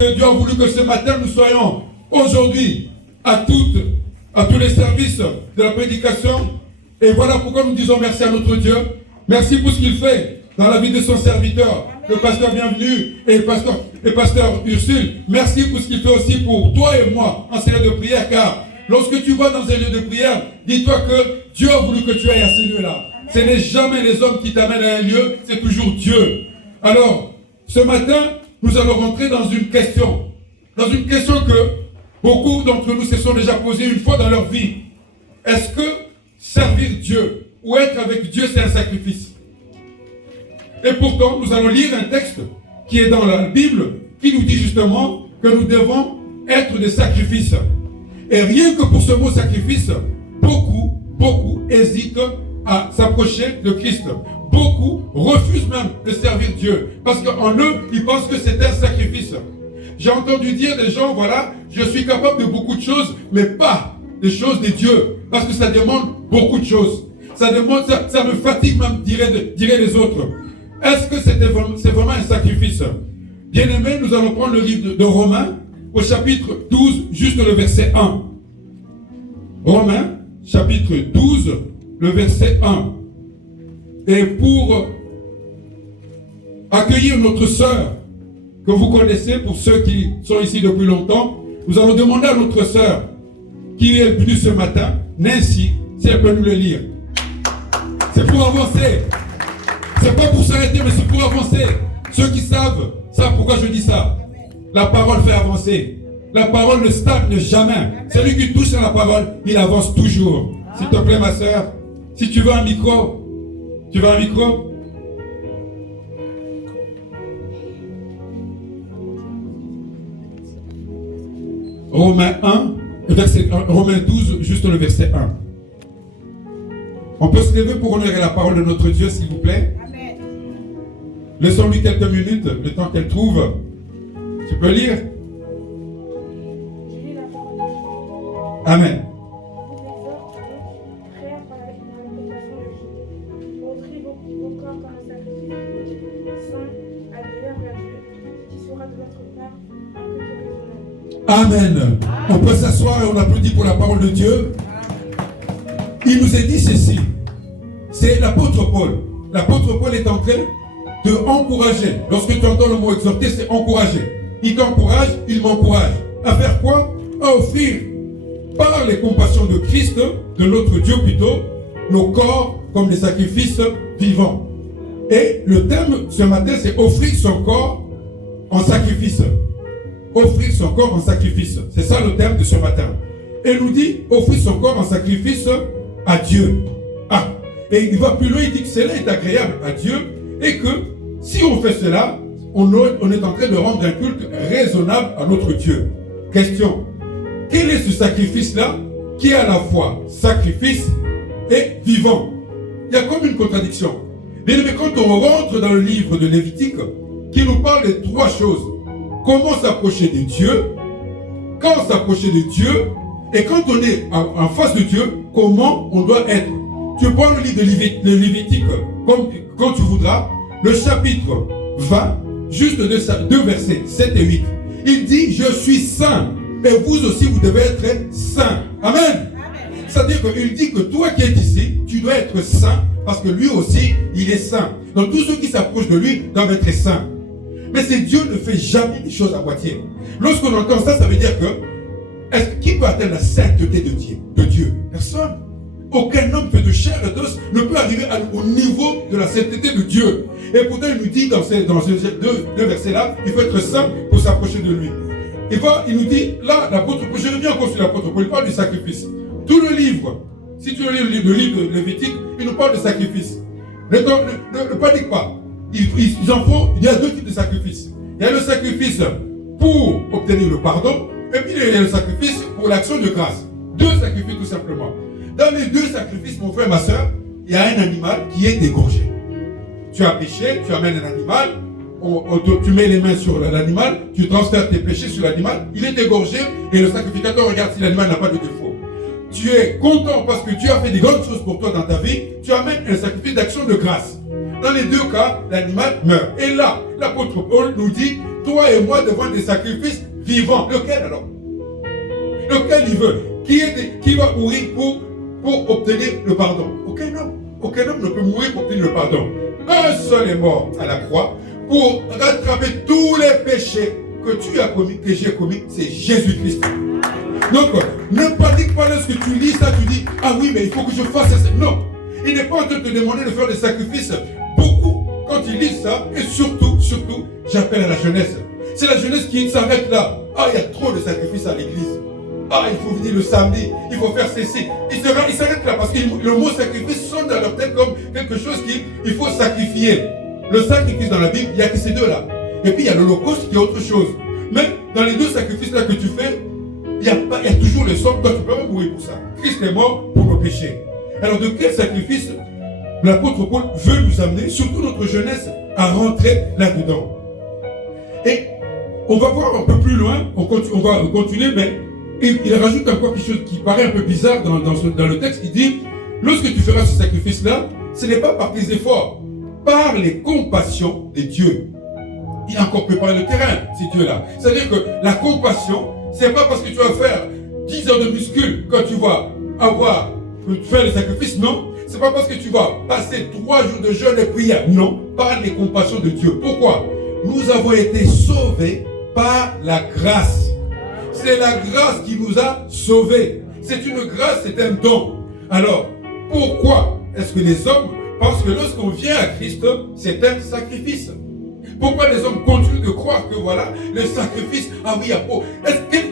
Dieu a voulu que ce matin nous soyons aujourd'hui à tous les services de la prédication. Et voilà pourquoi nous disons merci à notre Dieu. Merci pour ce qu'il fait dans la vie de son serviteur, le pasteur Bienvenu et le pasteur Ursule. Merci pour ce qu'il fait aussi pour toi et moi en ces lieux de prière, car lorsque tu vas dans un lieu de prière, dis-toi que Dieu a voulu que tu ailles à ce lieu-là. Ce n'est jamais les hommes qui t'amènent à un lieu, c'est toujours Dieu. Alors, ce matin, nous allons rentrer dans une question que beaucoup d'entre nous se sont déjà posées une fois dans leur vie. Est-ce que servir Dieu ou être avec Dieu, c'est un sacrifice? Et pourtant, nous allons lire un texte qui est dans la Bible, qui nous dit justement que nous devons être des sacrifices. Et rien que pour ce mot sacrifice, beaucoup hésitent à s'approcher de Christ. Beaucoup refusent même de servir Dieu. Parce qu'en eux, ils pensent que c'est un sacrifice. J'ai entendu dire des gens, voilà, je suis capable de beaucoup de choses, mais pas des choses de Dieu. Parce que ça demande beaucoup de choses. Ça me fatigue même, diraient les autres. Est-ce que c'est vraiment un sacrifice? Bien-aimés, nous allons prendre le livre de Romains, au chapitre 12, juste le verset 1. Romains, chapitre 12, le verset 1. Et pour accueillir notre sœur, que vous connaissez, pour ceux qui sont ici depuis longtemps, nous allons demander à notre sœur, qui est venue ce matin, Nancy, si elle peut nous le lire. C'est pour avancer. C'est pas pour s'arrêter, mais c'est pour avancer. Ceux qui savent pourquoi je dis ça. La parole fait avancer. La parole ne stagne jamais. Celui qui touche à la parole, il avance toujours. S'il te plaît, ma sœur, si tu veux un micro, tu veux un micro? Romains 12, juste le verset 1. On peut se lever pour honorer la parole de notre Dieu, s'il vous plaît. Amen. Laissons-lui quelques minutes, le temps qu'elle trouve. Tu peux lire? Amen. Amen. On peut s'asseoir et on applaudit pour la parole de Dieu. Il nous est dit ceci. C'est l'apôtre Paul. L'apôtre Paul est en train de encourager. Lorsque tu entends le mot exhorter, c'est encourager. Il t'encourage, il m'encourage. À faire quoi? À offrir, par les compassions de Christ, de notre Dieu plutôt, nos corps comme des sacrifices vivants. Et le thème ce matin, c'est offrir son corps en sacrifice. Offrir son corps en sacrifice. C'est ça le thème de ce matin. Et il nous dit, offrir son corps en sacrifice à Dieu. Ah, et il va plus loin, il dit que cela est agréable à Dieu et que si on fait cela, on est en train de rendre un culte raisonnable à notre Dieu. Question, quel est ce sacrifice-là qui est à la fois sacrifice et vivant? Il y a comme une contradiction. Mais quand on rentre dans le livre de Lévitique, qui nous parle de trois choses. Comment s'approcher de Dieu, quand s'approcher de Dieu, et quand on est en face de Dieu, comment on doit être. Tu prends le livre de Lévitique quand tu voudras, le chapitre 20, juste deux versets 7 et 8. Il dit, je suis saint, et vous aussi vous devez être saints. Amen. C'est-à-dire qu'il dit que toi qui es ici, tu dois être saint, parce que lui aussi, il est saint. Donc tous ceux qui s'approchent de lui doivent être saints. Mais c'est Dieu ne fait jamais des choses à moitié. Lorsqu'on entend ça, ça veut dire que qui peut atteindre la sainteté de Dieu? Personne. Aucun homme fait de chair et d'os ne peut arriver au niveau de la sainteté de Dieu. Et pourtant, il nous dit dans ces deux versets-là, il faut être saint pour s'approcher de lui. Il nous dit, là, l'apôtre Paul, je reviens encore sur l'apôtre Paul, il parle du sacrifice. Tout le livre, si tu lis le livre de Lévitique, il nous parle de sacrifice. Ne panique pas. Il y a deux types de sacrifices. Il y a le sacrifice pour obtenir le pardon, et puis il y a le sacrifice pour l'action de grâce. Deux sacrifices tout simplement. Dans les deux sacrifices, mon frère, ma soeur, il y a un animal qui est égorgé. Tu as péché, tu amènes un animal, tu mets les mains sur l'animal, tu transfères tes péchés sur l'animal, il est égorgé et le sacrificateur regarde si l'animal n'a pas de défaut. Tu es content parce que tu as fait des grandes choses pour toi dans ta vie, tu amènes un sacrifice d'action de grâce. Dans les deux cas, l'animal meurt. Et là, l'apôtre Paul nous dit, toi et moi devant des sacrifices vivants. Lequel alors? Lequel il veut? Qui va mourir pour obtenir le pardon? Aucun homme. Aucun homme ne peut mourir pour obtenir le pardon. Un seul est mort à la croix pour rattraper tous les péchés que tu as commis, que j'ai commis, c'est Jésus-Christ. Donc, ne panique pas lorsque tu lis ça, tu dis, ah oui, mais il faut que je fasse ça. Non, il n'est pas en train de te demander de faire des sacrifices. Beaucoup, quand ils lisent ça, et surtout, j'appelle à la jeunesse. C'est la jeunesse qui s'arrête là. Ah, il y a trop de sacrifices à l'église. Ah, il faut venir le samedi, il faut faire ceci. Ils s'arrêtent là parce que le mot sacrifice sonne dans leur tête comme quelque chose qu'il faut sacrifier. Le sacrifice dans la Bible, il n'y a que ces deux-là. Et puis il y a l'Holocauste qui est autre chose. Mais dans les deux sacrifices-là que tu fais, il y a toujours le sang. Toi, tu peux pas mourir pour ça. Christ est mort pour nos péchés. Alors de quel sacrifice l'apôtre Paul veut nous amener, surtout notre jeunesse, à rentrer là-dedans? Et on va voir un peu plus loin, on va continuer, mais il rajoute encore quelque chose qui paraît un peu bizarre dans le texte. Il dit, lorsque tu feras ce sacrifice-là, ce n'est pas par tes efforts, par les compassions de Dieu. Il a encore préparé le terrain, si Dieu est là. C'est-à-dire que la compassion, c'est pas parce que tu vas faire 10 heures de muscule quand tu vas faire le sacrifice, non. C'est pas parce que tu vas passer 3 jours de jeûne et prière, non. Par les compassions de Dieu. Pourquoi? Nous avons été sauvés par la grâce. C'est la grâce qui nous a sauvés. C'est une grâce, c'est un don. Alors, pourquoi est-ce que les hommes pensent que lorsqu'on vient à Christ, c'est un sacrifice? Pourquoi les hommes continuent de croire que voilà, le sacrifice, ah oui,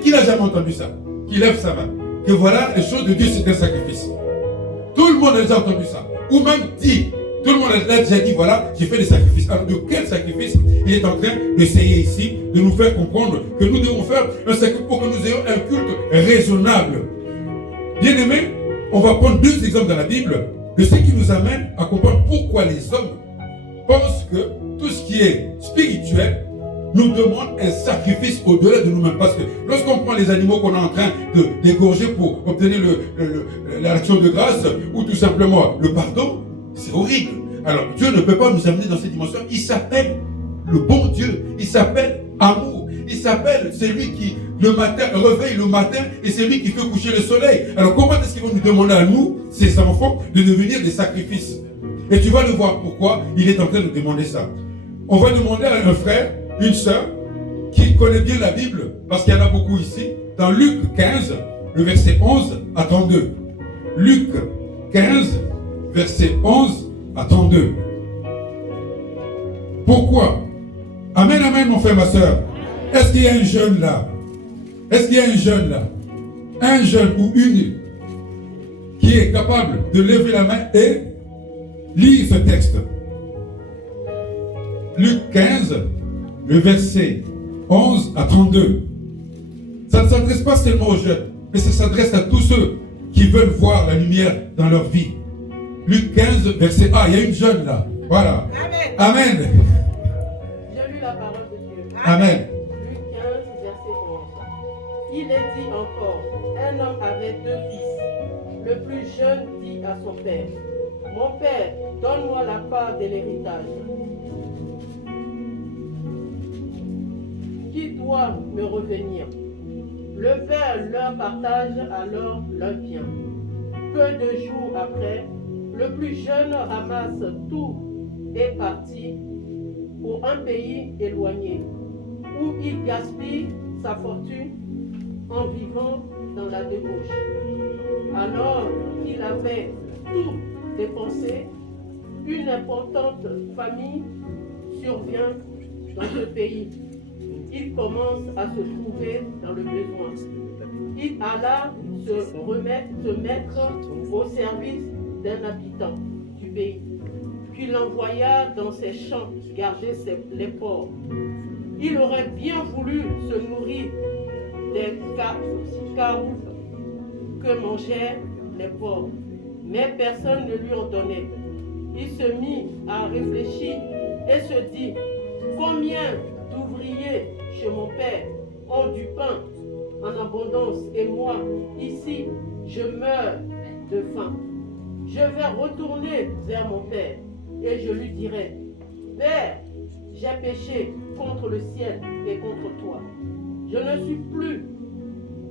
qui n'a jamais entendu ça? Qui lève sa main. Que voilà, les choses de Dieu, c'est un sacrifice. Tout le monde a déjà entendu ça. Ou même dit, tout le monde a déjà dit, voilà, j'ai fait des sacrifices. Alors de quel sacrifice il est en train d'essayer ici de nous faire comprendre que nous devons faire un sacrifice pour que nous ayons un culte raisonnable. Bien aimé, on va prendre 2 exemples dans la Bible de ce qui nous amène à comprendre pourquoi les hommes pensent que tout ce qui est spirituel nous demande un sacrifice au-delà de nous-mêmes. Parce que lorsqu'on prend les animaux qu'on est en train d'égorger pour obtenir l'action de grâce ou tout simplement le pardon, c'est horrible. Alors Dieu ne peut pas nous amener dans cette dimension. Il s'appelle le bon Dieu. Il s'appelle amour. Il s'appelle celui qui le matin réveille le matin et c'est lui qui fait coucher le soleil. Alors comment est-ce qu'il va nous demander à nous, ses enfants, de devenir des sacrifices? Et tu vas le voir pourquoi il est en train de demander ça. On va demander à un frère, une sœur, qui connaît bien la Bible, parce qu'il y en a beaucoup ici, dans Luc 15, le verset 11 à 32. Luc 15, verset 11 à 32. Pourquoi? Amen, amen, mon frère, ma sœur. Est-ce qu'il y a un jeune là? Est-ce qu'il y a un jeune là? Un jeune ou une qui est capable de lever la main et lire ce texte. Luc 15, le verset 11 à 32. Ça ne s'adresse pas seulement aux jeunes, mais ça s'adresse à tous ceux qui veulent voir la lumière dans leur vie. Luc 15, verset 1. Il y a une jeune là. Voilà. Amen. Amen. Je lis la parole de Dieu. Amen. Luc 15, verset 11. Il est dit encore, un homme avait 2 fils. Le plus jeune dit à son père, mon père, donne-moi la part de l'héritage. Qui doit me revenir? Le père leur partage alors leur bien. Peu de jours après, le plus jeune ramasse tout et partit pour un pays éloigné, où il gaspille sa fortune en vivant dans la débauche. Alors qu'il avait tout dépensé, une importante famine survient dans ce pays. Il commence à se trouver dans le besoin. Il alla se mettre au service d'un habitant du pays, puis l'envoya dans ses champs garder les porcs. Il aurait bien voulu se nourrir des caroufes que mangeaient les porcs, mais personne ne lui en donnait. Il se mit à réfléchir et se dit, combien d'ouvriers chez mon père ont du pain en abondance et moi, ici, je meurs de faim. Je vais retourner vers mon père et je lui dirai, Père, j'ai péché contre le ciel et contre toi. Je ne suis plus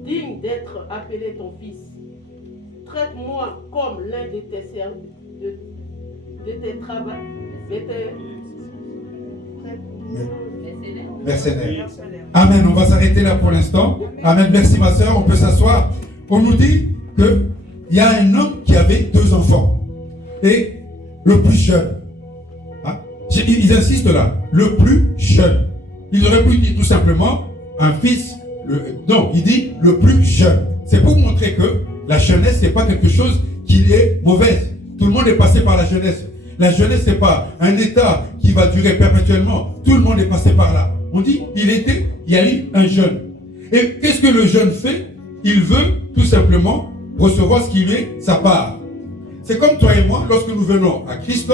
digne d'être appelé ton fils. Traite-moi comme l'un de tes serviteurs, de tes travailleurs, mercenaires. Amen. On va s'arrêter là pour l'instant. Amen. Merci ma soeur. On peut s'asseoir. On nous dit qu'il y a un homme qui avait 2 enfants. Et le plus jeune. Hein? Ils insistent là. Le plus jeune. Il aurait pu dire tout simplement un fils. Non, il dit le plus jeune. C'est pour montrer que la jeunesse, ce n'est pas quelque chose qui est mauvaise. Tout le monde est passé par la jeunesse. La jeunesse, ce n'est pas un état qui va durer perpétuellement. Tout le monde est passé par là. On dit, il y a eu un jeune. Et qu'est-ce que le jeune fait? Il veut tout simplement recevoir ce qui lui est sa part. C'est comme toi et moi, lorsque nous venons à Christ,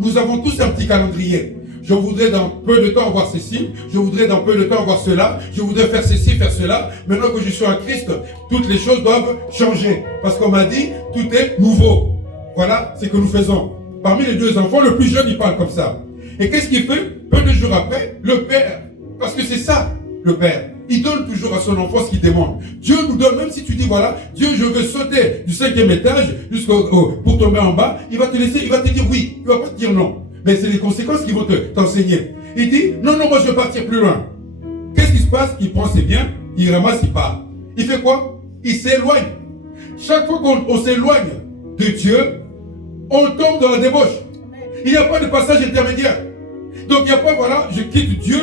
nous avons tous un petit calendrier. Je voudrais dans peu de temps voir ceci, je voudrais dans peu de temps voir cela, je voudrais faire ceci, faire cela. Maintenant que je suis en Christ, toutes les choses doivent changer. Parce qu'on m'a dit, tout est nouveau. Voilà ce que nous faisons. Parmi les 2 enfants, le plus jeune, il parle comme ça. Et qu'est-ce qu'il fait? Peu de jours après, le père, parce que c'est ça, le père, il donne toujours à son enfant ce qu'il demande. Dieu nous donne, même si tu dis, voilà, Dieu, je veux sauter du 5e étage pour tomber en bas, il va te laisser, il va te dire oui, il va pas te dire non. Mais c'est les conséquences qui vont t'enseigner. Il dit, non, moi je veux partir plus loin. Qu'est-ce qui se passe? Il prend ses biens, il ramasse, il part. Il fait quoi? Il s'éloigne. Chaque fois qu'on s'éloigne de Dieu, on tombe dans la débauche. Il n'y a pas de passage intermédiaire. Donc il n'y a pas, voilà, je quitte Dieu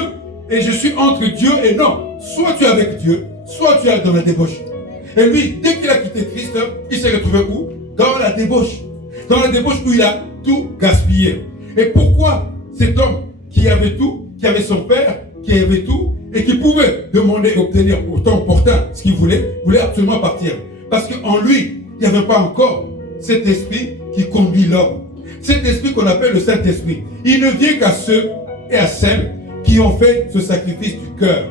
et je suis entre Dieu et non. Soit tu es avec Dieu, soit tu es dans la débauche. Et lui, dès qu'il a quitté Christ, il s'est retrouvé où? Dans la débauche. Dans la débauche où il a tout gaspillé. Et pourquoi cet homme qui avait tout, qui avait son père, qui avait tout, et qui pouvait demander et obtenir au temps opportun ce qu'il voulait absolument partir? Parce qu'en lui, il n'y avait pas encore cet esprit qui conduit l'homme. Cet esprit qu'on appelle le Saint-Esprit. Il ne vient qu'à ceux et à celles qui ont fait ce sacrifice du cœur.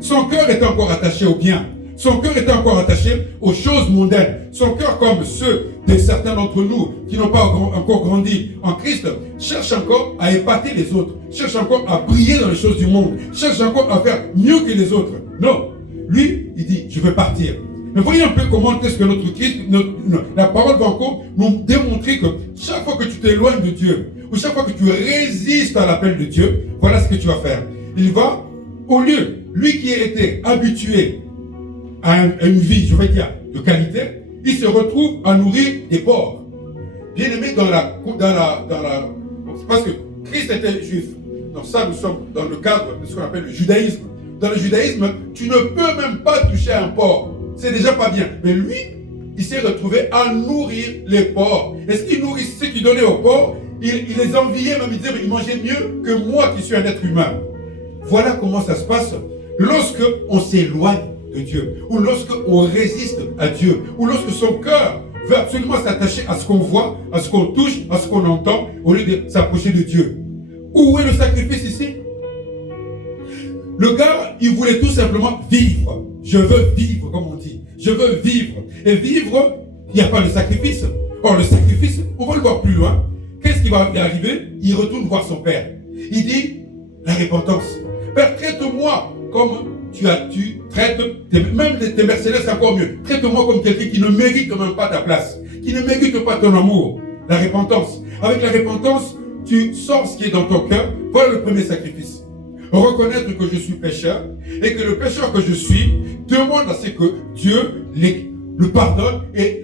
Son cœur est encore attaché au bien. Son cœur est encore attaché aux choses mondaines. Son cœur, comme ceux de certains d'entre nous qui n'ont pas encore grandi en Christ, cherche encore à épater les autres, cherche encore à briller dans les choses du monde, cherche encore à faire mieux que les autres. Non, lui, il dit, je veux partir. Mais voyez un peu comment est-ce que notre Christ, la parole va encore nous démontrer que chaque fois que tu t'éloignes de Dieu, ou chaque fois que tu résistes à l'appel de Dieu, voilà ce que tu vas faire. Il va, au lieu, lui qui était habitué à une vie, je vais dire, de qualité, il se retrouve à nourrir des porcs. Bien aimé parce que Christ était juif. Dans ça, nous sommes dans le cadre de ce qu'on appelle le judaïsme. Dans le judaïsme, tu ne peux même pas toucher un porc. C'est déjà pas bien. Mais lui, il s'est retrouvé à nourrir les porcs. Et ce qu'il nourrissait, ce qu'il donnait aux porcs, il les enviait, même il disait, mais il mangeait mieux que moi qui suis un être humain. Voilà comment ça se passe lorsque on s'éloigne de Dieu, ou lorsque on résiste à Dieu, ou lorsque son cœur veut absolument s'attacher à ce qu'on voit, à ce qu'on touche, à ce qu'on entend, au lieu de s'approcher de Dieu. Où est le sacrifice ici? Le gars, il voulait tout simplement vivre. Je veux vivre, comme on dit. Je veux vivre. Et vivre, il n'y a pas de sacrifice. Or, le sacrifice, on va le voir plus loin. Qu'est-ce qui va y arriver? Il retourne voir son père. Il dit, la repentance. Père, traite-moi comme tu traites, même tes mercenaires, c'est encore mieux. Traite-moi comme quelqu'un qui ne mérite même pas ta place, qui ne mérite pas ton amour. La repentance. Avec la repentance, tu sors ce qui est dans ton cœur. Voilà le premier sacrifice. Reconnaître que je suis pécheur et que le pécheur que je suis demande à ce que Dieu le pardonne et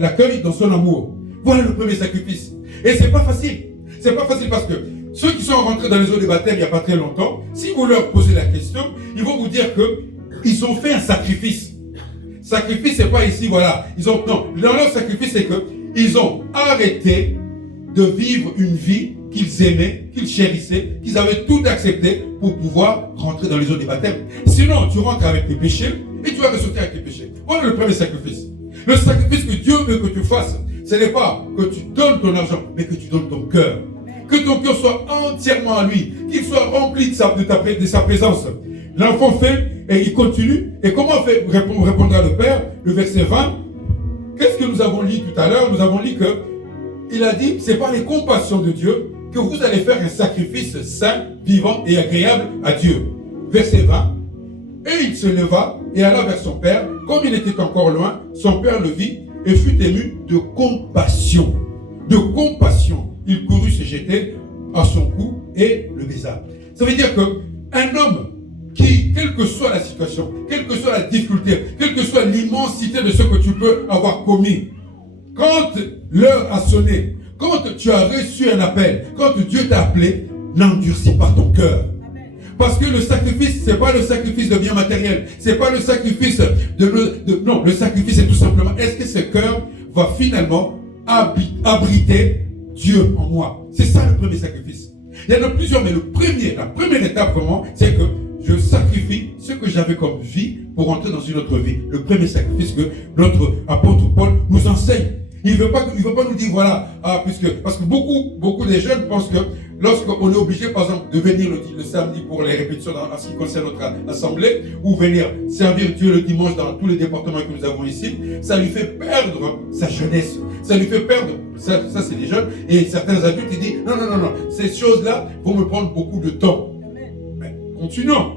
l'accueille dans son amour. Voilà le premier sacrifice. Et c'est pas facile. C'est pas facile parce que ceux qui sont rentrés dans les eaux des baptêmes il n'y a pas très longtemps, si vous leur posez la question, ils vont vous dire que ils ont fait un sacrifice. Sacrifice, c'est pas ici, voilà. Non, leur sacrifice, c'est que ils ont arrêté de vivre une vie qu'ils aimaient, qu'ils chérissaient, qu'ils avaient tout accepté pour pouvoir rentrer dans les eaux des baptêmes. Sinon, tu rentres avec tes péchés et tu vas ressortir avec tes péchés. Voilà le premier sacrifice. Le sacrifice que Dieu veut que tu fasses, ce n'est pas que tu donnes ton argent, mais que tu donnes ton cœur. Que ton cœur soit entièrement à lui, qu'il soit rempli de sa présence. L'enfant fait et il continue. Et comment répondra le Père? Le verset 20. Qu'est-ce que nous avons lu tout à l'heure? Nous avons lu que il a dit, c'est par les compassions de Dieu que vous allez faire un sacrifice saint, vivant et agréable à Dieu. Verset 20. Et il se leva et alla vers son père. Comme il était encore loin, son père le vit et fut ému de compassion. De compassion. Il courut se jeter à son cou et le baisa. Ça veut dire qu'un homme qui, quelle que soit la situation, quelle que soit la difficulté, quelle que soit l'immensité de ce que tu peux avoir commis, quand l'heure a sonné, quand tu as reçu un appel, quand Dieu t'a appelé, n'endurcis pas ton cœur. Parce que le sacrifice, c'est pas le sacrifice de biens matériels, c'est pas le sacrifice non, le sacrifice c'est tout simplement, est-ce que ce cœur va finalement abriter Dieu en moi? C'est ça le premier sacrifice. Il y en a plusieurs, mais la première étape vraiment, c'est que je sacrifie ce que j'avais comme vie pour entrer dans une autre vie. Le premier sacrifice que notre apôtre Paul nous enseigne. Il ne veut pas nous dire, voilà, parce que beaucoup des jeunes pensent que lorsqu'on est obligé, par exemple, de venir le samedi pour les répétitions en ce qui concerne notre assemblée, ou venir servir Dieu le dimanche dans tous les départements que nous avons ici, ça lui fait perdre sa jeunesse. Ça lui fait perdre, ça c'est les jeunes, et certains adultes, ils disent, non, ces choses-là vont me prendre beaucoup de temps. Mais continuons.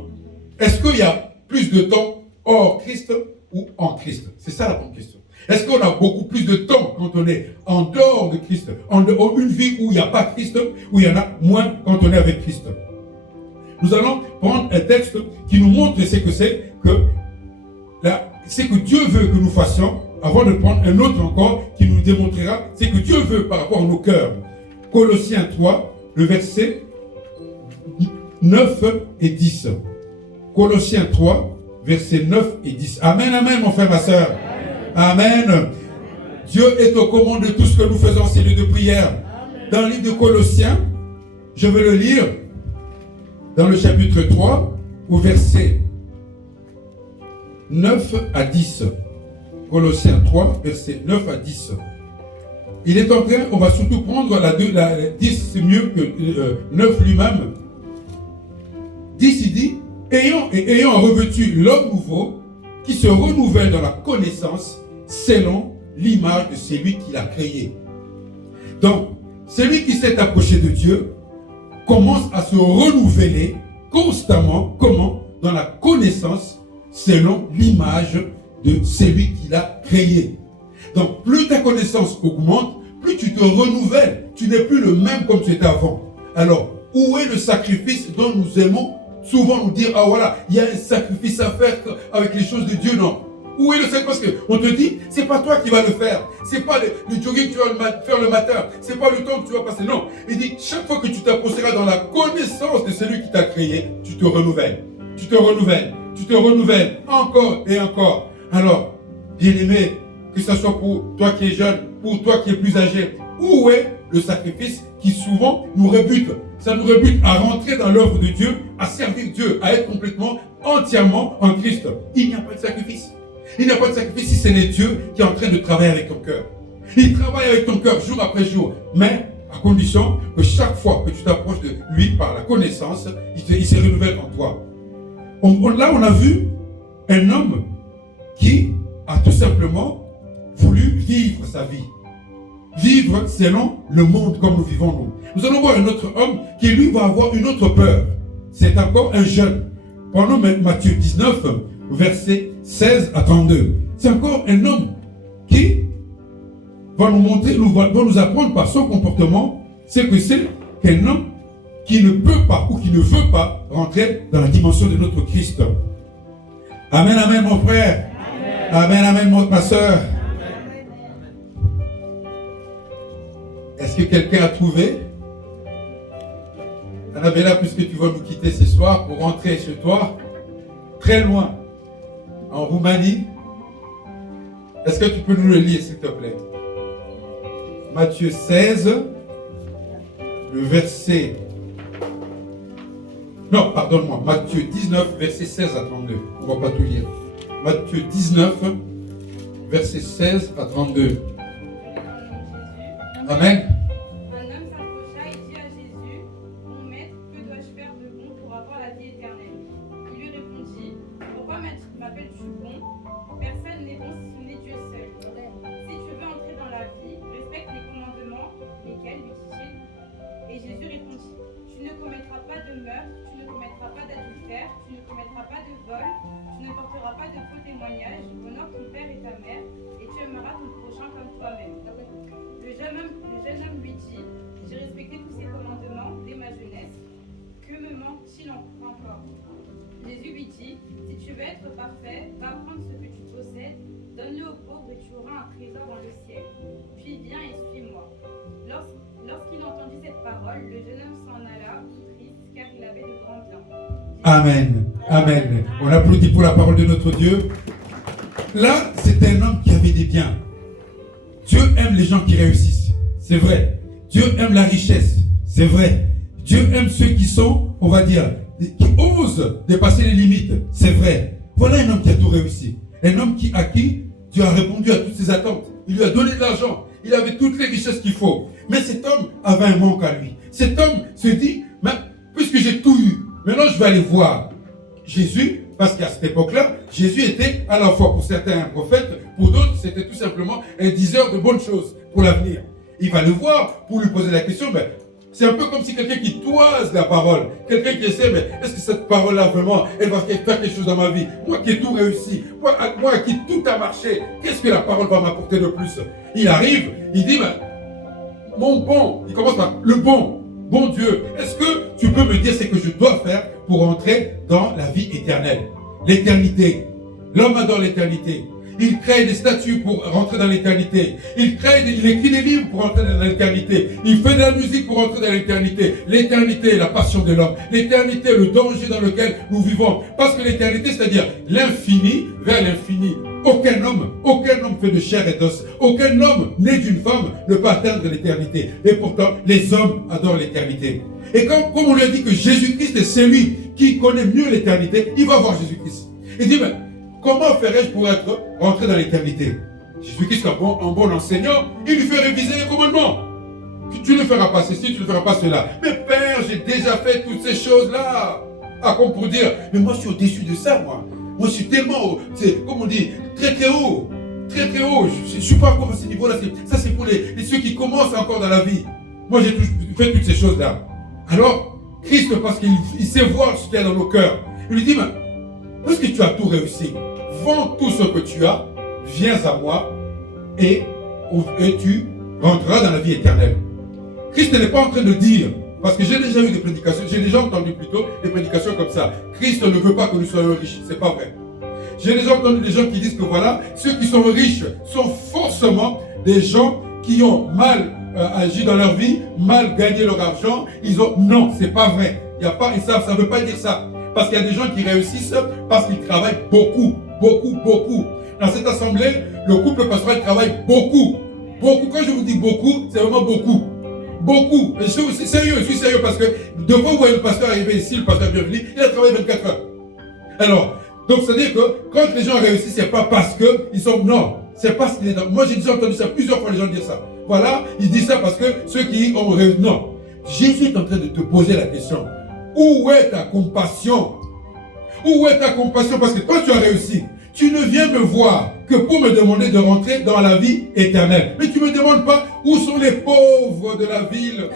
Est-ce qu'il y a plus de temps hors Christ ou en Christ? C'est ça la bonne question. Est-ce qu'on a beaucoup plus de temps quand on est en dehors de Christ, en dehors d'une vie où il n'y a pas Christ, où il y en a moins quand on est avec Christ? Nous allons prendre un texte qui nous montre ce que c'est que Dieu veut que nous fassions, avant de prendre un autre encore qui nous démontrera ce que Dieu veut par rapport à nos cœurs. Colossiens 3, le verset 9 et 10. Colossiens 3, versets 9 et 10. Amen, amen, mon frère, ma soeur. Amen. Dieu est au command de tout ce que nous faisons, c'est lieu de prière. Dans le livre de Colossiens, je vais le lire dans le chapitre 3, au verset 9 à 10. Colossiens 3, verset 9 à 10. Il est en train, on va surtout prendre la 10, c'est mieux que 9 lui-même. 10, il dit, ayant revêtu l'homme nouveau, qui se renouvelle dans la connaissance selon l'image de celui qui l'a créé. Donc, celui qui s'est approché de Dieu commence à se renouveler constamment. Comment? Dans la connaissance selon l'image de celui qui l'a créé. Donc, plus ta connaissance augmente, plus tu te renouvelles. Tu n'es plus le même comme tu étais avant. Alors, où est le sacrifice dont nous aimons souvent nous dire, ah voilà, il y a un sacrifice à faire avec les choses de Dieu? Non. Où est le sacrifice? Parce qu'on te dit, c'est pas toi qui vas le faire. C'est pas le jogging que tu vas faire le matin. C'est pas le temps que tu vas passer. Non. Il dit, chaque fois que tu t'approcheras dans la connaissance de celui qui t'a créé, tu te renouvelles. Tu te renouvelles. Tu te renouvelles encore et encore. Alors, bien aimé, que ce soit pour toi qui es jeune, pour toi qui es plus âgé, où est le sacrifice qui souvent nous rebute? Ça nous rebute à rentrer dans l'œuvre de Dieu, à servir Dieu, à être complètement, entièrement en Christ. Il n'y a pas de sacrifice. Il n'y a pas de sacrifice si ce n'est Dieu qui est en train de travailler avec ton cœur. Il travaille avec ton cœur jour après jour, mais à condition que chaque fois que tu t'approches de lui par la connaissance, il se renouvelle en toi. Là, on a vu un homme qui a tout simplement voulu vivre sa vie. Vivre selon le monde comme nous vivons nous. Nous allons voir un autre homme qui lui va avoir une autre peur. C'est encore un jeune. Prenons Matthieu 19, versets 16 à 32. C'est encore un homme qui va nous montrer, va nous apprendre par son comportement, c'est que c'est qu'un homme qui ne peut pas ou qui ne veut pas rentrer dans la dimension de notre Christ. Amen, amen, mon frère. Amen, amen, ma soeur. Est-ce que quelqu'un a trouvé? Annabella, puisque tu vas nous quitter ce soir pour rentrer chez toi, très loin, en Roumanie, est-ce que tu peux nous le lire, s'il te plaît? Matthieu 16, le verset... Non, pardonne-moi, Matthieu 19, verset 16 à 32. On ne va pas tout lire. Matthieu 19, verset 16 à 32. Amen. Un homme s'approcha et dit à Jésus, mon maître, que dois-je faire de bon pour avoir la vie éternelle? Il lui répondit, pourquoi m'appelles-tu bon? Personne n'est bon si ce n'est Dieu seul. Si tu veux entrer dans la vie, respecte les commandements. Lesquels, lui dit-il? Et Jésus et ta mère, et tu aimeras ton prochain comme toi-même. Le jeune homme lui dit, j'ai respecté tous ces commandements dès ma jeunesse. Que me manque-t-il encore? Jésus lui dit, si tu veux être parfait, va prendre ce que tu possèdes, donne-le aux pauvres et tu auras un trésor dans le ciel. Puis viens et suis-moi. Lorsqu'il entendit cette parole, le jeune homme s'en alla, tout triste, car il avait de grands biens. Amen. Amen. On applaudit pour la parole de notre Dieu. Là, c'est un homme qui avait des biens. Dieu aime les gens qui réussissent. C'est vrai. Dieu aime la richesse. C'est vrai. Dieu aime ceux qui sont, on va dire, qui osent dépasser les limites. C'est vrai. Voilà un homme qui a tout réussi. Un homme à qui Dieu a répondu à toutes ses attentes. Il lui a donné de l'argent. Il avait toutes les richesses qu'il faut. Mais cet homme avait un manque à lui. Cet homme se dit, mais puisque j'ai tout eu, maintenant je vais aller voir Jésus, parce qu'à cette époque-là, Jésus était à la fois pour certains un prophète, pour d'autres c'était tout simplement un diseur de bonnes choses pour l'avenir. Il va le voir pour lui poser la question, mais c'est un peu comme si quelqu'un qui toise la parole, quelqu'un qui essaie, mais est-ce que cette parole-là vraiment, elle va faire quelque chose dans ma vie? Moi qui ai tout réussi, moi à qui tout a marché, qu'est-ce que la parole va m'apporter de plus? Il arrive, il dit, ben, mon bon, il commence par le bon Dieu, est-ce que tu peux me dire ce que je dois faire pour entrer dans la vie éternelle? L'éternité. L'homme adore l'éternité. Il crée des statues pour rentrer dans l'éternité. Il écrit des livres pour rentrer dans l'éternité. Il fait de la musique pour rentrer dans l'éternité. L'éternité est la passion de l'homme. L'éternité est le danger dans lequel nous vivons. Parce que l'éternité, c'est-à-dire l'infini vers l'infini. Aucun homme fait de chair et d'os. Aucun homme né d'une femme ne peut atteindre l'éternité. Et pourtant, les hommes adorent l'éternité. Et comme on lui a dit que Jésus-Christ est celui qui connaît mieux l'éternité, il va voir Jésus-Christ. Il dit, mais comment ferais-je pour rentrer dans l'éternité? Jésus-Christ, un bon enseignant, il lui fait réviser les commandements. Tu ne feras pas ceci, tu ne feras pas cela. Mais Père, j'ai déjà fait toutes ces choses-là. Ah, comme pour dire, mais moi je suis au-dessus de ça, moi. Moi je suis tellement, comme on dit, très très haut. Très très haut. Je ne suis pas encore à ce niveau-là. Ça c'est pour ceux qui commencent encore dans la vie. Moi j'ai fait toutes ces choses-là. Alors, Christ, parce qu'il sait voir ce qu'il y a dans nos cœurs, il lui dit, mais parce que tu as tout réussi, vends tout ce que tu as, viens à moi et tu rentreras dans la vie éternelle. Christ n'est pas en train de dire, parce que j'ai déjà eu des prédications, j'ai déjà entendu plutôt des prédications comme ça. Christ ne veut pas que nous soyons riches, c'est pas vrai. J'ai déjà entendu des gens qui disent que voilà, ceux qui sont riches sont forcément des gens qui ont mal agi dans leur vie, mal gagné leur argent. Non, c'est pas vrai. Il y a pas, et ça ne veut pas dire ça. Parce qu'il y a des gens qui réussissent parce qu'ils travaillent beaucoup. Dans cette assemblée, le couple pastoral travaille beaucoup. Quand je vous dis beaucoup, c'est vraiment beaucoup. Et je suis sérieux parce que de fois où vous voyez le pasteur arriver ici, le pasteur bienvenu, il a travaillé 24 heures. Alors, donc ça veut dire que quand les gens réussissent, c'est pas parce que ils sont... Non, c'est parce qu'il est dans... Moi j'ai déjà entendu ça plusieurs fois, les gens dire ça. Voilà, ils disent ça parce que ceux qui ont réussi... Non, Jésus est en train de te poser la question. Où est ta compassion? Où est ta compassion? Parce que toi tu as réussi. Tu ne viens me voir que pour me demander de rentrer dans la vie éternelle. Mais tu ne me demandes pas où sont les pauvres de la ville.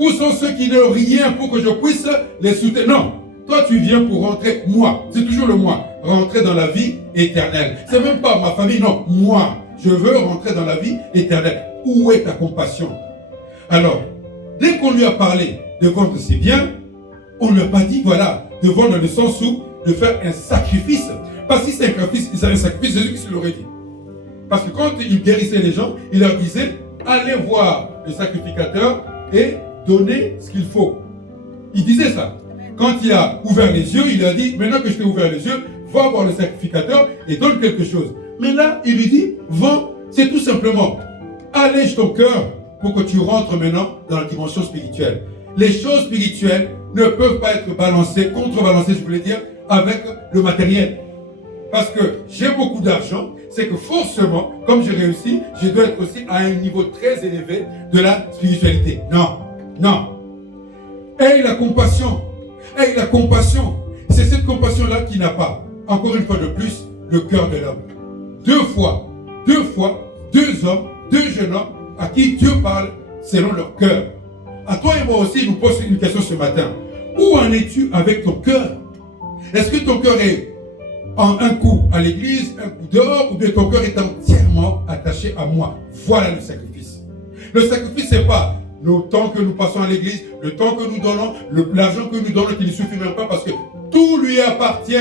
Où sont ceux qui n'ont rien pour que je puisse les soutenir. Non, toi tu viens pour rentrer, moi. C'est toujours le moi. Rentrer dans la vie éternelle. C'est même pas ma famille, non. Moi, je veux rentrer dans la vie éternelle. Où est ta compassion? Alors, dès qu'on lui a parlé de vendre ses biens, on ne lui a pas dit, voilà, de vendre dans le sens où de faire un sacrifice. Parce que si c'est un sacrifice, Jésus-Christ l'aurait dit. Parce que quand il guérissait les gens, il leur disait, allez voir le sacrificateur et donnez ce qu'il faut. Il disait ça. Quand il a ouvert les yeux, il a dit, maintenant que je t'ai ouvert les yeux, va voir le sacrificateur et donne quelque chose. Mais là, il lui dit, vends, c'est tout simplement, allège ton cœur pour que tu rentres maintenant dans la dimension spirituelle. Les choses spirituelles ne peuvent pas être contrebalancées, je voulais dire, avec le matériel. Parce que j'ai beaucoup d'argent, c'est que forcément, comme j'ai réussi, je dois être aussi à un niveau très élevé de la spiritualité. Non. Aie la compassion. C'est cette compassion-là qui n'a pas, encore une fois de plus, le cœur de l'homme. Deux fois, deux hommes, deux jeunes hommes à qui Dieu parle selon leur cœur. À toi et moi aussi, il nous pose une question ce matin. Où en es-tu avec ton cœur? Est-ce que ton cœur est en un coup à l'église, un coup dehors, ou bien ton cœur est entièrement attaché à moi. Voilà le sacrifice. Le sacrifice, c'est pas le temps que nous passons à l'église, le temps que nous donnons, l'argent que nous donnons qui ne suffit même pas parce que tout lui appartient.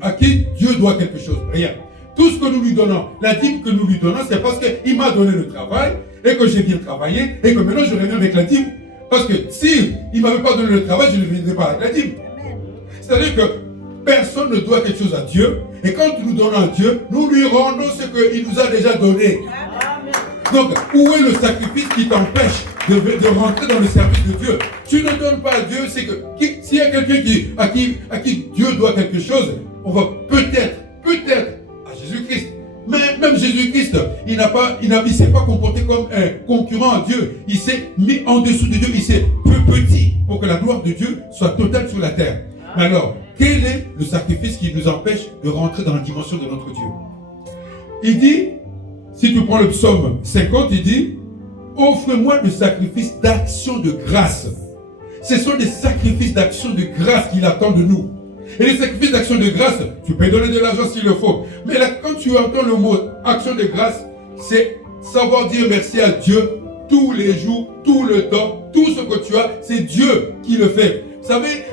À qui Dieu doit quelque chose? Rien. Tout ce que nous lui donnons, la dîme que nous lui donnons, c'est parce qu'il m'a donné le travail et que j'ai bien travaillé et que maintenant je reviens avec la dîme. Parce que si il ne m'avait pas donné le travail, je ne viendrais pas avec la dîme. C'est-à-dire que personne ne doit quelque chose à Dieu. Et quand nous donnons à Dieu, nous lui rendons ce qu'il nous a déjà donné. Amen. Donc, où est le sacrifice qui t'empêche de rentrer dans le service de Dieu? Tu ne donnes pas à Dieu, c'est que s'il y a quelqu'un à qui Dieu doit quelque chose, on va peut-être à Jésus-Christ. Mais même Jésus-Christ, il ne s'est pas comporté comme un concurrent à Dieu. Il s'est mis en dessous de Dieu, il s'est peu petit pour que la gloire de Dieu soit totale sur la terre. Mais alors, quel est le sacrifice qui nous empêche de rentrer dans la dimension de notre Dieu? Il dit, si tu prends le psaume 50, il dit, offre-moi le sacrifice d'action de grâce. Ce sont des sacrifices d'action de grâce qu'il attend de nous. Et les sacrifices d'action de grâce, tu peux donner de l'argent s'il le faut. Mais là, quand tu entends le mot action de grâce, c'est savoir dire merci à Dieu tous les jours, tout le temps, tout ce que tu as, c'est Dieu qui le fait. Vous savez,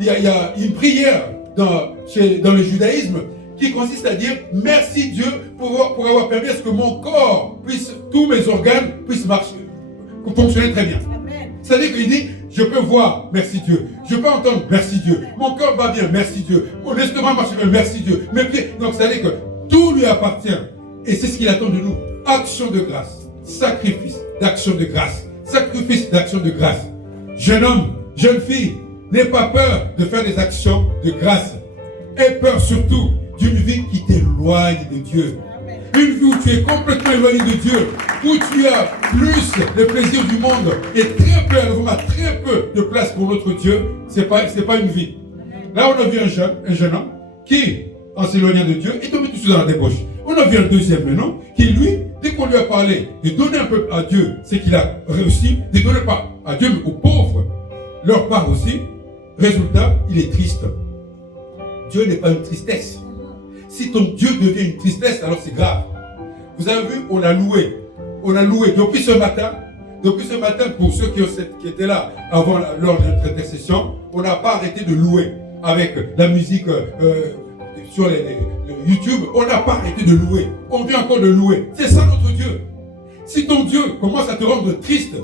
il y a une prière dans le judaïsme qui consiste à dire merci Dieu pour avoir permis à ce que mon corps tous mes organes puissent marcher, fonctionner très bien. C'est-à-dire qu'il dit, je peux voir, merci Dieu. Je peux entendre, merci Dieu. Mon corps va bien, merci Dieu. Mon estomac marche bien, merci Dieu. Mes pieds, donc c'est-à-dire que tout lui appartient. Et c'est ce qu'il attend de nous. Action de grâce. Sacrifice d'action de grâce. Sacrifice d'action de grâce. Jeune homme, jeune fille, n'aie pas peur de faire des actions de grâce. Aie peur surtout d'une vie qui t'éloigne de Dieu. Une vie où tu es complètement éloigné de Dieu, où tu as plus de plaisirs du monde et très peu de place pour notre Dieu, c'est pas une vie. Là, on a vu un jeune homme qui, en s'éloignant de Dieu, est tombé tout de suite dans la débauche. On a vu un deuxième maintenant qui, lui, dès qu'on lui a parlé de donner un peu à Dieu, c'est qu'il a réussi, de donner pas à Dieu, mais aux pauvres, leur part aussi. Résultat, il est triste. Dieu n'est pas une tristesse. Si ton Dieu devient une tristesse, alors c'est grave. Vous avez vu, on a loué depuis ce matin, pour ceux qui étaient là avant lors de notre intercession, on n'a pas arrêté de louer avec la musique sur le YouTube, on n'a pas arrêté de louer. On vient encore de louer. C'est ça notre Dieu. Si ton Dieu commence à te rendre triste,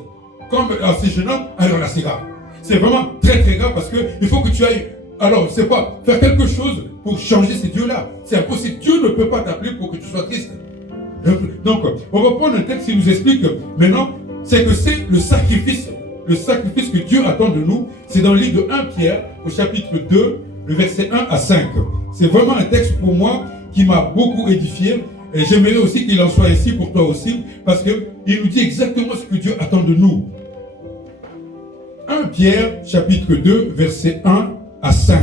comme ces jeunes hommes, alors là c'est grave. C'est vraiment très très grave parce qu'il faut que tu ailles. Alors, c'est pas faire quelque chose pour changer ces dieux-là. C'est impossible. Dieu ne peut pas t'appeler pour que tu sois triste. Donc, on va prendre un texte qui nous explique maintenant, c'est que c'est le sacrifice que Dieu attend de nous. C'est dans le livre de 1 Pierre, au chapitre 2, le verset 1 à 5. C'est vraiment un texte pour moi qui m'a beaucoup édifié. Et j'aimerais aussi qu'il en soit ainsi pour toi aussi, parce qu'il nous dit exactement ce que Dieu attend de nous. 1 Pierre, chapitre 2, verset 1 à 5.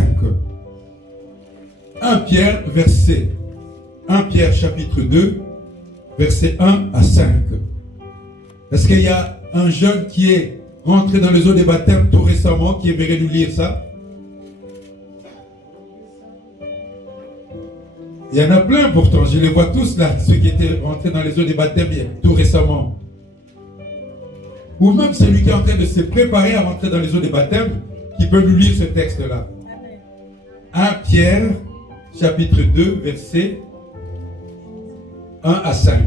1 Pierre chapitre 2, verset 1 à 5. Est-ce qu'il y a un jeune qui est rentré dans les eaux des baptêmes tout récemment, qui aimerait nous lire ça? Il y en a plein pourtant, je les vois tous là, ceux qui étaient rentrés dans les eaux des baptêmes tout récemment. Ou même celui qui est en train de se préparer à rentrer dans les eaux des baptêmes, qui peut nous lire ce texte-là. 1 Pierre, chapitre 2, versets 1 à 5.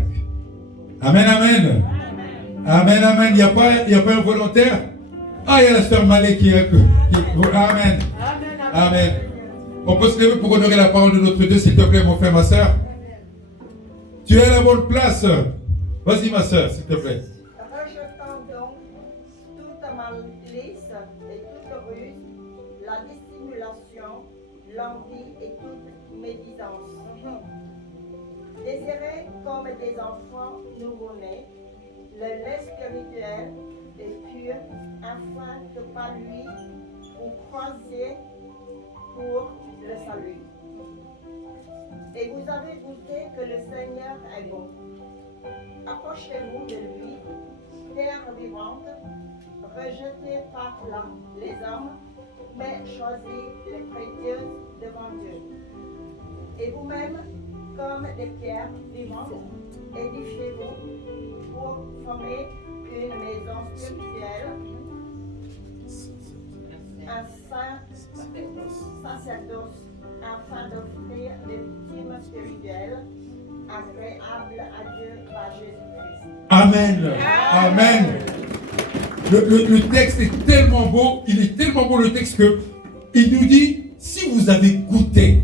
Amen, amen. Amen, amen. Il n'y a pas un volontaire? Ah, il y a la sœur Malé qui est... Amen. Amen. On peut se lever pour honorer la parole de notre Dieu, s'il te plaît, mon frère, ma sœur. Tu es à la bonne place. Vas-y, ma sœur, s'il te plaît. Rejetant donc toute malice et toute ruse, la dissimulation, l'envie et toute médisance. Désirez comme des enfants nouveau-nés, le lait spirituel et pur, afin que par lui vous croisiez pour le salut. Et vous avez goûté que le Seigneur est bon. Approchez-vous de lui, terre vivante, rejetée par les hommes, mais choisis les précieuses devant Dieu. Et vous-même, comme des pierres vivantes, édifiez-vous pour former une maison spirituelle, un saint sacerdoce, afin d'offrir des victimes spirituelles agréables à Dieu par Jésus-Christ. Amen. Amen. Le texte est tellement beau, il est tellement beau le texte que il nous dit, si vous avez goûté,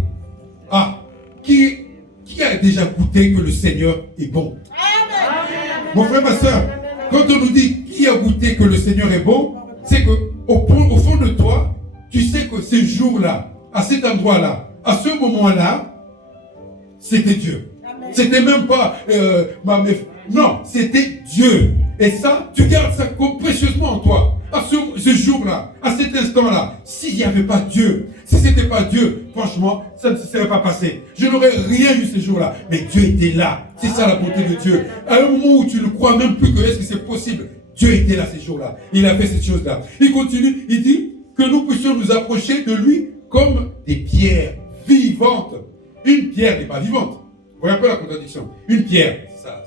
qui a déjà goûté que le Seigneur est bon? Amen. Mon frère, ma soeur, quand on nous dit qui a goûté que le Seigneur est bon, c'est que au fond de toi, tu sais que ce jour-là, à cet endroit-là, à ce moment-là, c'était Dieu. C'était même pas non, c'était Dieu. Et ça, tu gardes ça comme précieusement en toi. À ce jour-là, à cet instant-là, s'il n'y avait pas Dieu, si ce n'était pas Dieu, franchement, ça ne se serait pas passé. Je n'aurais rien eu ce jour-là. Mais Dieu était là. C'est ça la bonté de Dieu. À un moment où tu ne crois même plus que est-ce que c'est possible, Dieu était là ces jours-là. Il a fait cette chose-là. Il continue, il dit que nous puissions nous approcher de lui comme des pierres vivantes. Une pierre n'est pas vivante. Vous voyez un peu la contradiction. Une pierre, ça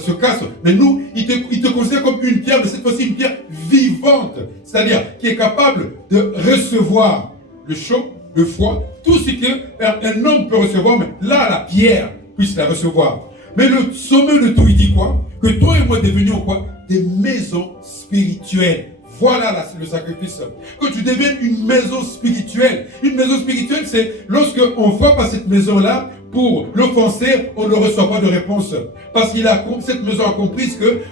se casse. Mais nous, il te considère comme une pierre, mais cette fois-ci une pierre vivante. C'est-à-dire qui est capable de recevoir le chaud, le froid, tout ce qu'un homme peut recevoir, mais là, la pierre puisse la recevoir. Mais le sommet de tout, il dit quoi? Que toi et moi devenions quoi? Des maisons spirituelles. Voilà le sacrifice. Que tu deviennes une maison spirituelle. Une maison spirituelle, c'est lorsque on frappe à cette maison-là, pour l'offenser, on ne reçoit pas de réponse. Parce cette maison a compris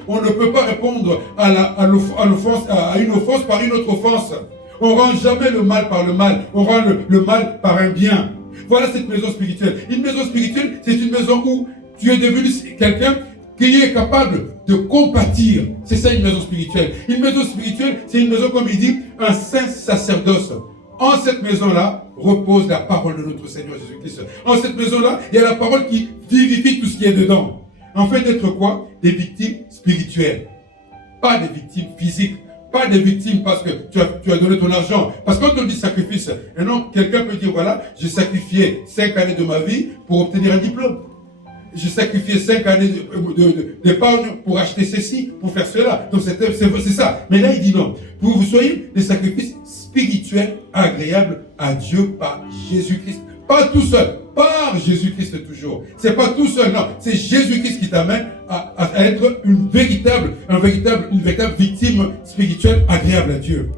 qu'on ne peut pas répondre à une offense par une autre offense. On ne rend jamais le mal par le mal. On rend le mal par un bien. Voilà cette maison spirituelle. Une maison spirituelle, c'est une maison où tu es devenu quelqu'un qui est capable de compatir. C'est ça une maison spirituelle. Une maison spirituelle, c'est une maison, comme il dit, un saint sacerdoce. En cette maison-là repose la parole de notre Seigneur Jésus-Christ. En cette maison-là, il y a la parole qui vivifie tout ce qui est dedans. En fait d'être quoi? Des victimes spirituelles. Pas des victimes physiques. Pas des victimes parce que tu as donné ton argent. Parce que quand on dit sacrifice, non, quelqu'un peut dire, voilà, j'ai sacrifié 5 années de ma vie pour obtenir un diplôme. J'ai sacrifié 5 années d'épargne pour acheter ceci, pour faire cela. Donc c'est ça. Mais là, il dit non. Pour que vous soyez des sacrifices spirituels agréables à Dieu par Jésus-Christ. Pas tout seul, par Jésus-Christ toujours. C'est pas tout seul, non. C'est Jésus-Christ qui t'amène à être une véritable victime spirituelle agréable à Dieu.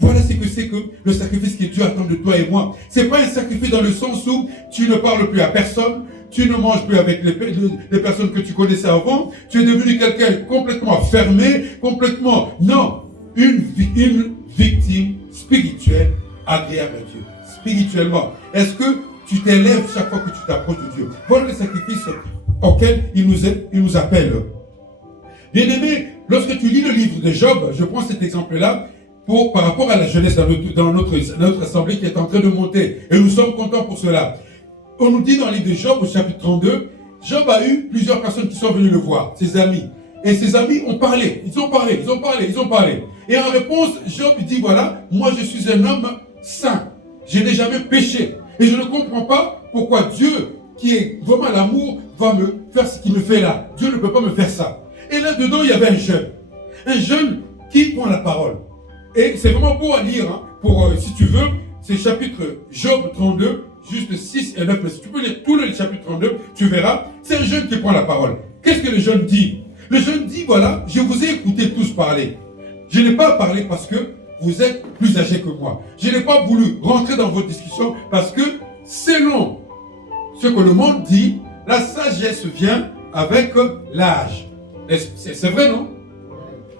Voilà ce que c'est que le sacrifice que Dieu attend de toi et moi. C'est pas un sacrifice dans le sens où tu ne parles plus à personne, tu ne manges plus avec les personnes que tu connaissais avant, tu es devenu quelqu'un complètement fermé, complètement... Non, une victime spirituelle agréable à Dieu. Spirituellement. Est-ce que tu t'élèves chaque fois que tu t'approches de Dieu? Voilà le sacrifice auquel il nous appelle. Bien-aimé, lorsque tu lis le livre de Job, je prends cet exemple-là, par rapport à la jeunesse dans notre assemblée qui est en train de monter. Et nous sommes contents pour cela. On nous dit dans le livre de Job, au chapitre 32, Job a eu plusieurs personnes qui sont venues le voir, ses amis. Et ses amis ont parlé, ils ont parlé. Et en réponse, Job dit, voilà, moi je suis un homme saint. Je n'ai jamais péché. Et je ne comprends pas pourquoi Dieu, qui est vraiment l'amour, va me faire ce qu'il me fait là. Dieu ne peut pas me faire ça. Et là-dedans, il y avait un jeune qui prend la parole. Et c'est vraiment beau à lire, hein, si tu veux, c'est chapitre Job 32, juste 6 et 9. Mais si tu peux lire tout le chapitre 32, tu verras, c'est un jeune qui prend la parole. Qu'est-ce que le jeune dit? Le jeune dit, voilà, je vous ai écouté tous parler. Je n'ai pas parlé parce que vous êtes plus âgés que moi. Je n'ai pas voulu rentrer dans votre discussion parce que, selon ce que le monde dit, la sagesse vient avec l'âge. C'est vrai, non?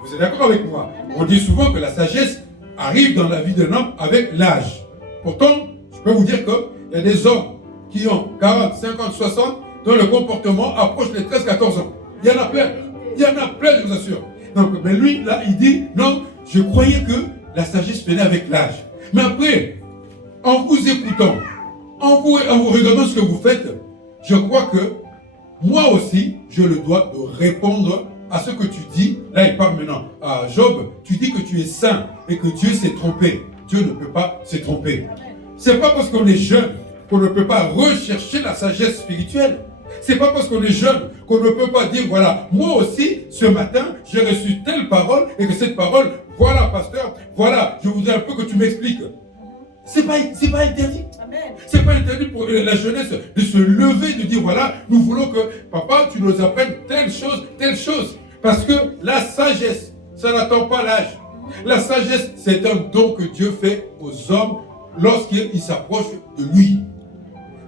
Vous êtes d'accord avec moi? On dit souvent que la sagesse arrive dans la vie d'un homme avec l'âge. Pourtant, je peux vous dire qu'il y a des hommes qui ont 40, 50, 60, dont le comportement approche les 13, 14 ans. Il y en a plein. Il y en a plein, je vous assure. Donc, mais lui, là, il dit, non, je croyais que la sagesse venait avec l'âge. Mais après, en vous écoutant, en vous regardant ce que vous faites, je crois que moi aussi, je le dois de répondre à ce que tu dis. Là, il parle maintenant à Job. Tu dis que tu es saint et que Dieu s'est trompé. Dieu ne peut pas se tromper. C'est pas parce qu'on est jeune qu'on ne peut pas rechercher la sagesse spirituelle. C'est pas parce qu'on est jeune qu'on ne peut pas dire, voilà, moi aussi, ce matin, j'ai reçu telle parole et que cette parole, voilà, pasteur, voilà, je voudrais un peu que tu m'expliques. C'est pas interdit. C'est pas interdit pour la jeunesse de se lever, de dire, voilà, nous voulons que, papa, tu nous apprennes telle chose. Parce que la sagesse, ça n'attend pas l'âge. La sagesse, c'est un don que Dieu fait aux hommes lorsqu'ils s'approchent de lui.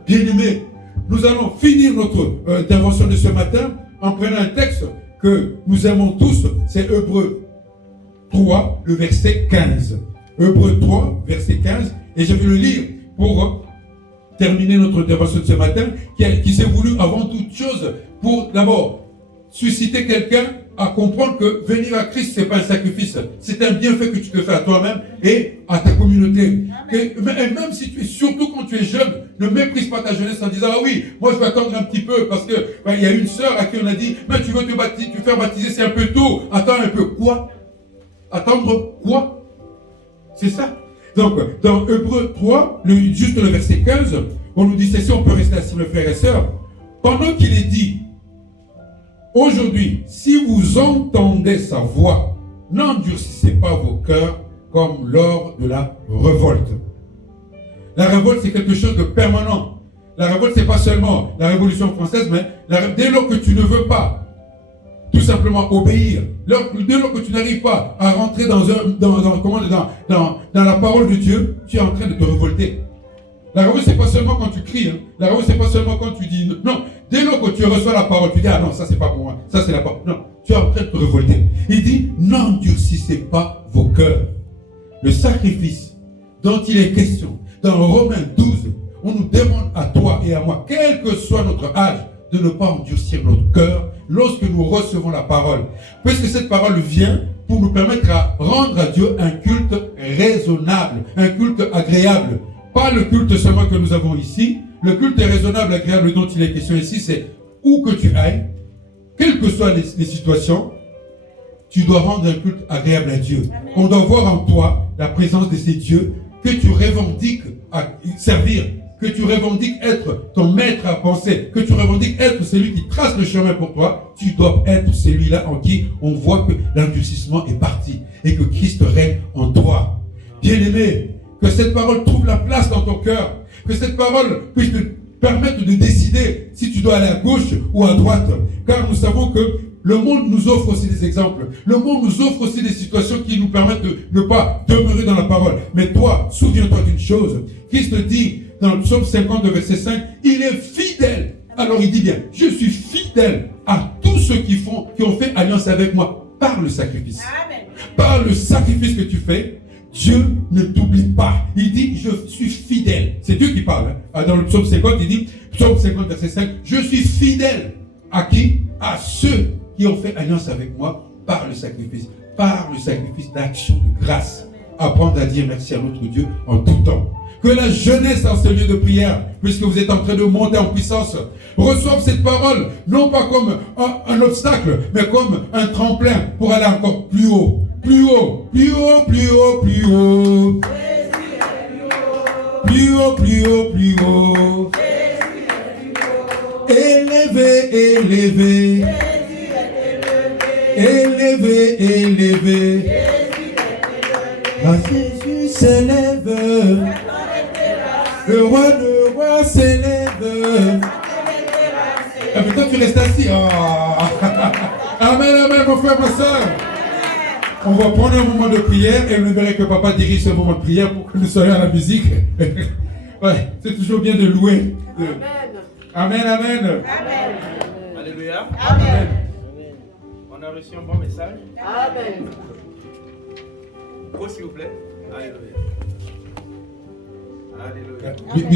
Bien-aimés, nous allons finir notre intervention de ce matin en prenant un texte que nous aimons tous, c'est Hébreux 3, le verset 15. Hébreux 3, verset 15, et je vais le lire pour terminer notre intervention de ce matin, qui s'est voulu avant toute chose pour d'abord susciter quelqu'un à comprendre que venir à Christ, ce n'est pas un sacrifice, c'est un bienfait que tu te fais à toi-même et à ta communauté. Et même si tu es, surtout quand tu es jeune, ne méprise pas ta jeunesse en disant, ah oui, moi je vais attendre un petit peu parce que il y a une sœur à qui on a dit, mais tu veux te faire baptiser, c'est un peu tôt, attends un peu. Quoi? Attendre quoi? C'est ça. Donc, dans Hébreux 3, juste le verset 15, on nous dit ceci, on peut rester assis, mes frères et sœurs. Pendant qu'il est dit, aujourd'hui, si vous entendez sa voix, n'endurcissez pas vos cœurs comme lors de la révolte. La révolte, c'est quelque chose de permanent. La révolte, c'est pas seulement la Révolution française, mais dès lors que tu ne veux pas tout simplement obéir, dès lors que tu n'arrives pas à rentrer dans la parole de Dieu, tu es en train de te révolter. La révolte, c'est pas seulement quand tu cries, hein. La révolte, c'est pas seulement quand tu dis non. Dès lors que tu reçois la parole, tu dis, ah non, ça c'est pas pour moi, ça c'est la parole. Non, tu es en train de te révolter. Il dit, n'endurcissez pas vos cœurs. Le sacrifice dont il est question, dans Romains 12, on nous demande à toi et à moi, quel que soit notre âge, de ne pas endurcir notre cœur lorsque nous recevons la parole. Puisque cette parole vient pour nous permettre à rendre à Dieu un culte raisonnable, un culte agréable. Pas le culte seulement que nous avons ici. Le culte raisonnable, agréable dont il est question ici, c'est où que tu ailles, quelles que soient les situations, tu dois rendre un culte agréable à Dieu. Amen. On doit voir en toi la présence de ces dieux que tu revendiques à servir, que tu revendiques être ton maître à penser, que tu revendiques être celui qui trace le chemin pour toi. Tu dois être celui-là en qui on voit que l'endurcissement est parti et que Christ règne en toi. Bien-aimé, que cette parole trouve la place dans ton cœur. Que cette parole puisse te permettre de décider si tu dois aller à gauche ou à droite. Car nous savons que le monde nous offre aussi des exemples. Le monde nous offre aussi des situations qui nous permettent de ne pas demeurer dans la parole. Mais toi, souviens-toi d'une chose. Christ dit dans le psaume 50, verset 5, il est fidèle. Alors il dit bien, je suis fidèle à tous ceux qui ont fait alliance avec moi par le sacrifice. Amen. Par le sacrifice que tu fais, Dieu ne t'oublie pas. Il dit, je suis fidèle. C'est Dieu qui parle. Hein. Dans le psaume 50, il dit, psaume 50, verset 5, je suis fidèle. À qui? À ceux qui ont fait alliance avec moi par le sacrifice d'action de grâce. Apprendre à dire merci à notre Dieu en tout temps. Que la jeunesse en ce lieu de prière, puisque vous êtes en train de monter en puissance, reçoive cette parole, non pas comme un obstacle, mais comme un tremplin pour aller encore plus haut. Plus haut, plus haut, plus haut, plus haut. Plus haut, plus haut, plus haut. Élevé, élevé. Élevé, élevé. Ah, Jésus s'élève. Le roi s'élève. Ah, mais toi tu restes assis. Oh. Amen, amen, mon frère, ma soeur. On va prendre un moment de prière et vous verrez que papa dirige ce moment de prière pour que nous soyons à la musique. Ouais, c'est toujours bien de louer. Amen, amen. Amen. Alléluia. Amen. On a reçu un bon message. Amen. S'il vous plaît. Alléluia. Alléluia.